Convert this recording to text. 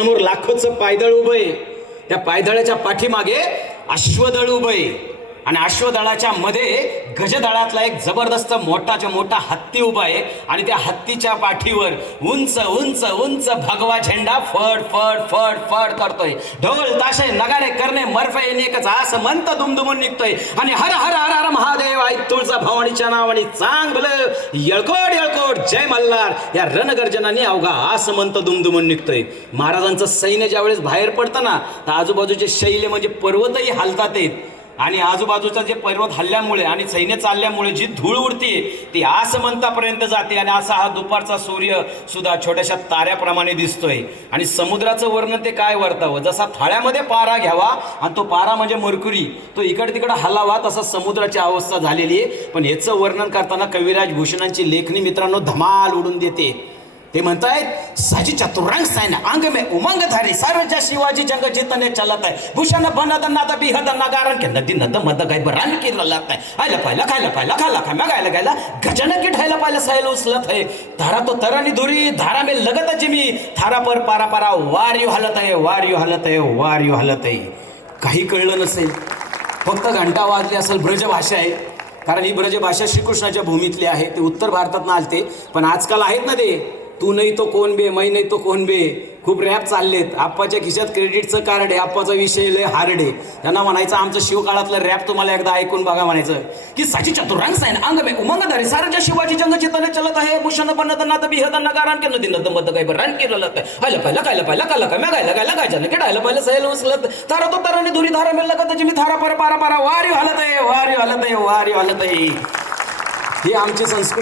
समोर लाखोचं पायदळ उभं आहे. त्या पायदळाच्या पाठीमागे अश्वदळ उभं आहे आणि अश्वदळाच्या मध्ये गजदळातला एक जबरदस्त मोठाच्या मोठा हत्ती उभा आहे आणि त्या हत्तीच्या पाठीवर उंच उंच उंच भगवा झेंडा फड फड फड फड करतोय. ढोल ताशे नगारे करणे मर्फे एकच असं म्हणतं दुमदुमून निघतोय आणि हर हर हर हर महादेव आई तुळजा भवानीच्या नावाने चांगलं येळकोट येळकोट जय मल्हार या रणगर्जनाने अवघा असं म्हणतं दुमदुमून निघतोय. महाराजांचं सैन्य ज्यावेळेस बाहेर पडतं ना तर आजूबाजूचे शैल्य म्हणजे पर्वतही हलतात आहेत आणि आजूबाजूचा जे पर्वत हल्ल्यामुळे आणि सैन्य चालल्यामुळे जी धूळ उडते ती आसमंतापर्यंत जाते आणि असा हा दुपारचा सूर्य सुद्धा छोट्याशा ताऱ्याप्रमाणे दिसतोय. आणि समुद्राचं वर्णन ते काय वर्तावं, जसा थाळ्यामध्ये पारा घ्यावा आणि तो पारा म्हणजे मरकुरी तो इकडे तिकडे हलावा तसा समुद्राची अवस्था झालेली आहे. पण याचं वर्णन करताना कविराज भूषणांची लेखणी मित्रांनो धमाल उडून देते. ते म्हणतायत साजी चतुरंग सैन्य अंग में उमंग धारी सार्वजा शिवाजी जंग जितने चलत है भूषण बनद नाद बिहद नगारण के नदी नद मद गाय बरान की रलत है आयला पायला खायला पायला खाला खा गायला गायला गजन की ढायला पायला सैल उचलत है धारा तो तरनी दूरी धारा में लगत जिमी थारा पर पारा पारा वार यू हलत है वार यू हलत है वार यू हलत है. काही कळलं नसेल, फक्त घंटा वाजली असेल. ब्रजभाषा आहे, कारण ही ब्रजभाषा श्रीकृष्णाच्या भूमीतली आहे. ते उत्तर भारतात ना आलते, पण आजकाल आहेत ना ते तू नाही तो कोण बे, मै नाही तो कोण बे, खूप रॅप चाललेत. आप्पाच्या खिशात क्रेडिटचं कार्ड आहे, आप्पाचा विषय लय हार्ड आहे. त्यांना म्हणायचं आमचं शिवकाळातलं रॅप तुम्हाला एकदा ऐकून बघा म्हणायचं की साची चतुरंग सैन्य अंग में उमंग धारी सारजा शिवाजी जंग जितने चलत आहे भूषण बनद नाद बिहद नगारण के नदी नद मद गाय बरान की रलत है आयला पायला खायला पायला खाला खा गायला गायला गायला की ढायला पायला सैल उचलत तारा तो तरणी दुरी धारा में लगत जिमी थारा पर पारा पारा वार यू हलत आहे वार यू हलत आहे वार यू हलत आहे. ही आमची संस्कृती